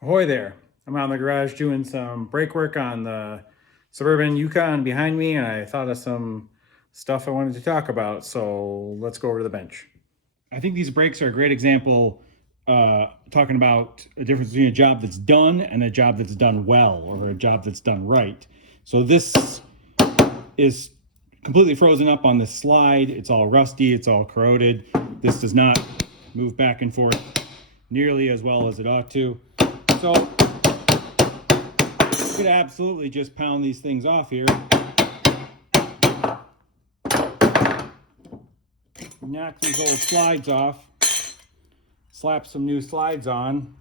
Ahoy there. I'm out in the garage doing some brake work on the Suburban Yukon behind me, and I thought of some stuff I wanted to talk about, so let's go over to the bench. I think these brakes are a great example talking about a difference between a job that's done and a job that's done well, or a job that's done right. So this is completely frozen up on this slide. It's all rusty, it's all corroded. This does not move back and forth nearly as well as it ought to. So you could absolutely just pound these things off here. Knock these old slides off. Slap some new slides on.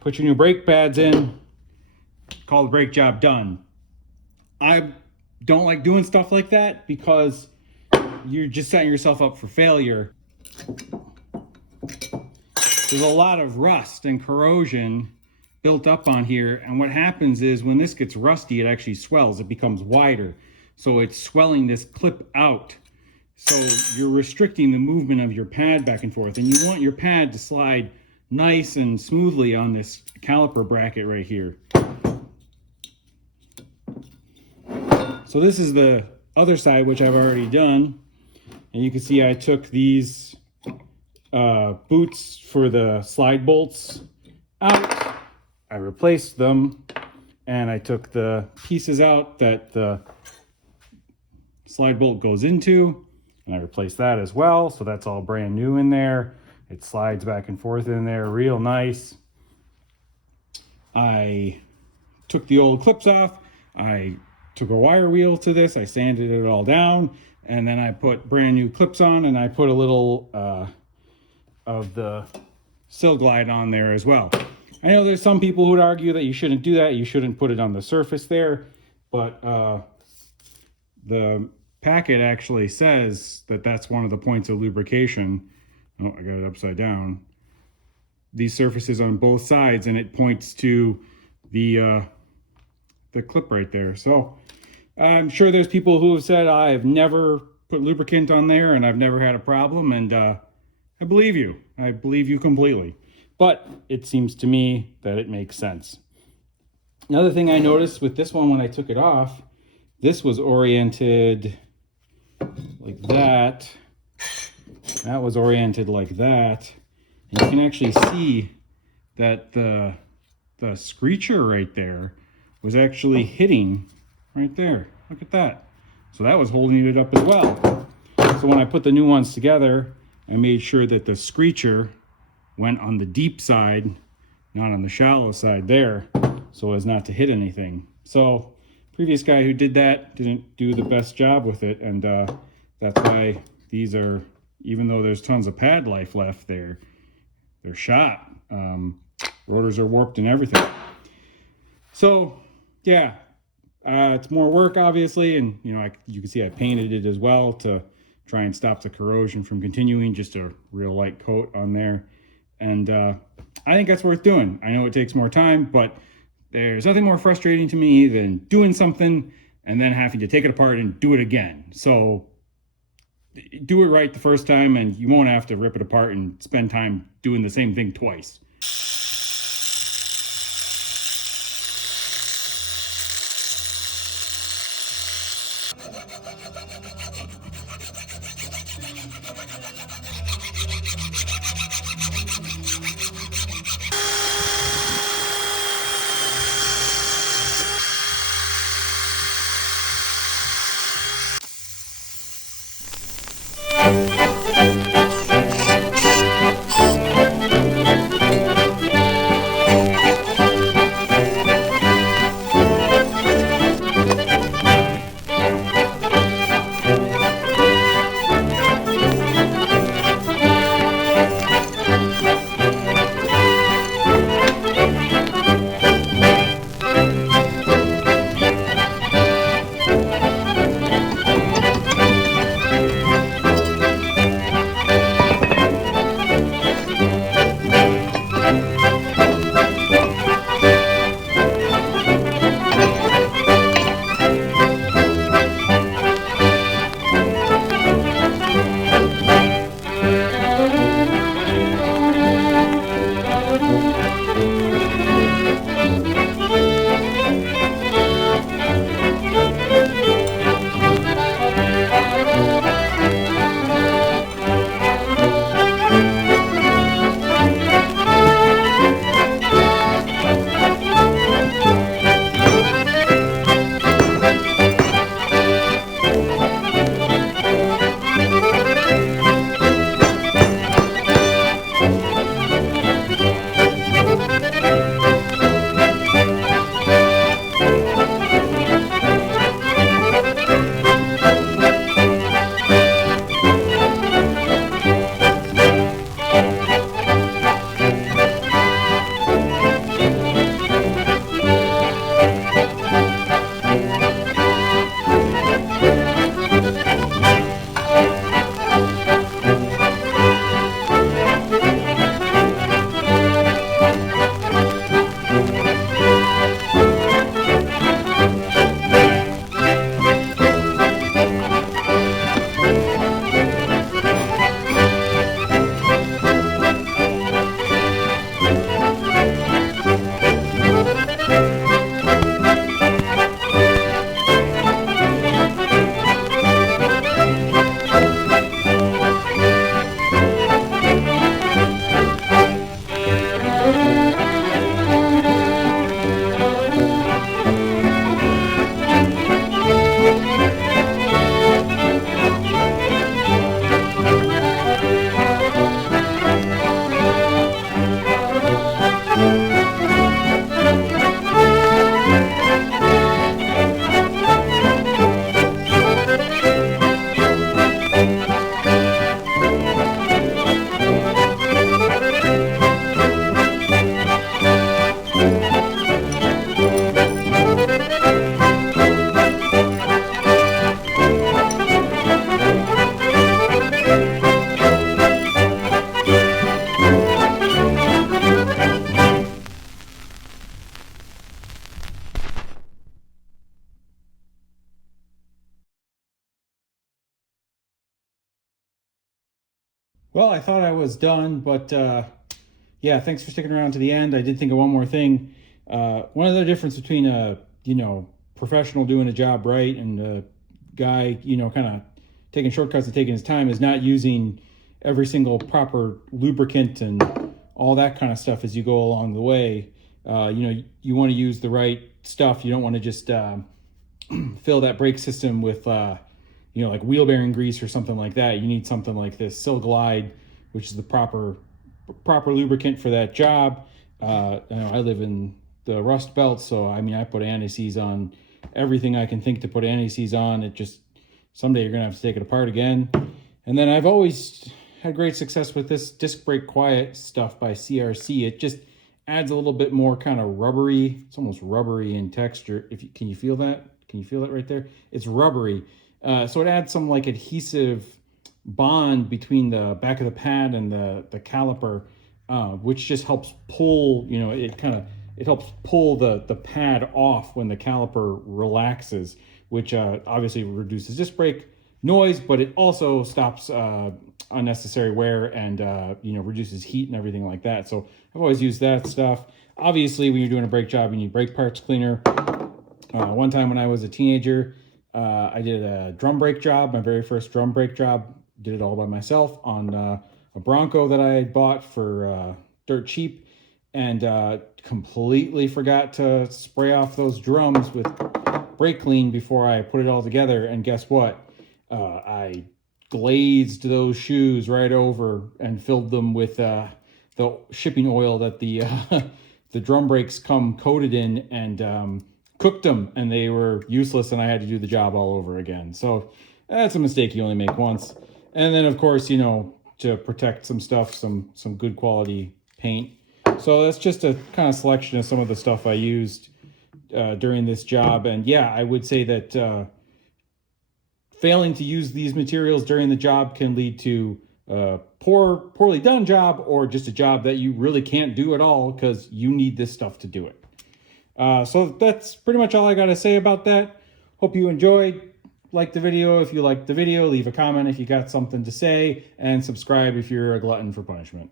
Put your new brake pads in. Call the brake job done. I don't like doing stuff like that because you're just setting yourself up for failure. There's a lot of rust and corrosion built up on here, and what happens is when this gets rusty, it actually swells. It becomes wider, so it's swelling this clip out. So you're restricting the movement of your pad back and forth, and you want your pad to slide nice and smoothly on this caliper bracket right here. So this is the other side, which I've already done. And you can see I took these boots for the slide bolts out. I replaced them, and I took the pieces out that the slide bolt goes into, and I replaced that as well. So that's all brand new in there. It slides back and forth in there real nice. I took the old clips off. I took a wire wheel to this. I sanded it all down. And then I put brand new clips on, and I put a little of the Sill Glide on there as well. I know there's some people who would argue that you shouldn't do that. You shouldn't put it on the surface there. But the packet actually says that that's one of the points of lubrication. Oh, I got it upside down. These surfaces on both sides, and it points to the clip right there. So I'm sure there's people who have said, I've never put lubricant on there and I've never had a problem, and I believe you. I believe you completely. But it seems to me that it makes sense. Another thing I noticed with this one when I took it off, this was oriented like that. That was oriented like that. And you can actually see that the screecher right there was actually hitting right there. Look at that. So that was holding it up as well. So when I put the new ones together, I made sure that the screecher went on the deep side, not on the shallow side there, so as not to hit anything. So previous guy who did that didn't do the best job with it, and that's why these are, even though there's tons of pad life left there, they're shot. Rotors are warped and everything. So yeah, it's more work obviously, and you can see I painted it as well to try and stop the corrosion from continuing, just a real light coat on there. And I think that's worth doing. I know it takes more time, but there's nothing more frustrating to me than doing something and then having to take it apart and do it again. So do it right the first time, and you won't have to rip it apart and spend time doing the same thing twice. Well, I thought I was done, but yeah, thanks for sticking around to the end. I did think of one more thing. One of the difference between a professional doing a job right and a guy kind of taking shortcuts and taking his time is not using every single proper lubricant and all that kind of stuff as you go along the way. You want to use the right stuff. You don't want to just fill that brake system with like wheel bearing grease or something like that. You need something like this Sil Glide, which is the proper lubricant for that job. I live in the Rust Belt, so I mean I put anti-seize on everything I can think to put anti-seize on. It just someday you're gonna have to take it apart again. And then I've always had great success with this disc brake quiet stuff by CRC. It just adds a little bit more kind of rubbery. It's almost rubbery in texture. Can you feel that? Can you feel it right there? It's rubbery. So it adds some like adhesive bond between the back of the pad and the caliper, which just helps pull, it helps pull the pad off when the caliper relaxes, which obviously reduces disc brake noise, but it also stops unnecessary wear and reduces heat and everything like that. So I've always used that stuff. Obviously, when you're doing a brake job, you need brake parts cleaner. One time when I was a teenager, I did a drum brake job, my very first drum brake job. Did it all by myself on a Bronco that I had bought for dirt cheap, and completely forgot to spray off those drums with brake clean before I put it all together. And guess what? I glazed those shoes right over and filled them with the shipping oil that the the drum brakes come coated in, and cooked them, and they were useless, and I had to do the job all over again. So that's a mistake you only make once. And then of course, to protect some stuff, some good quality paint. So that's just a kind of selection of some of the stuff I used during this job. And yeah, I would say that failing to use these materials during the job can lead to a poorly done job, or just a job that you really can't do at all because you need this stuff to do it. So that's pretty much all I got to say about that. Hope you enjoyed. Like the video if you liked the video. Leave a comment if you got something to say. And subscribe if you're a glutton for punishment.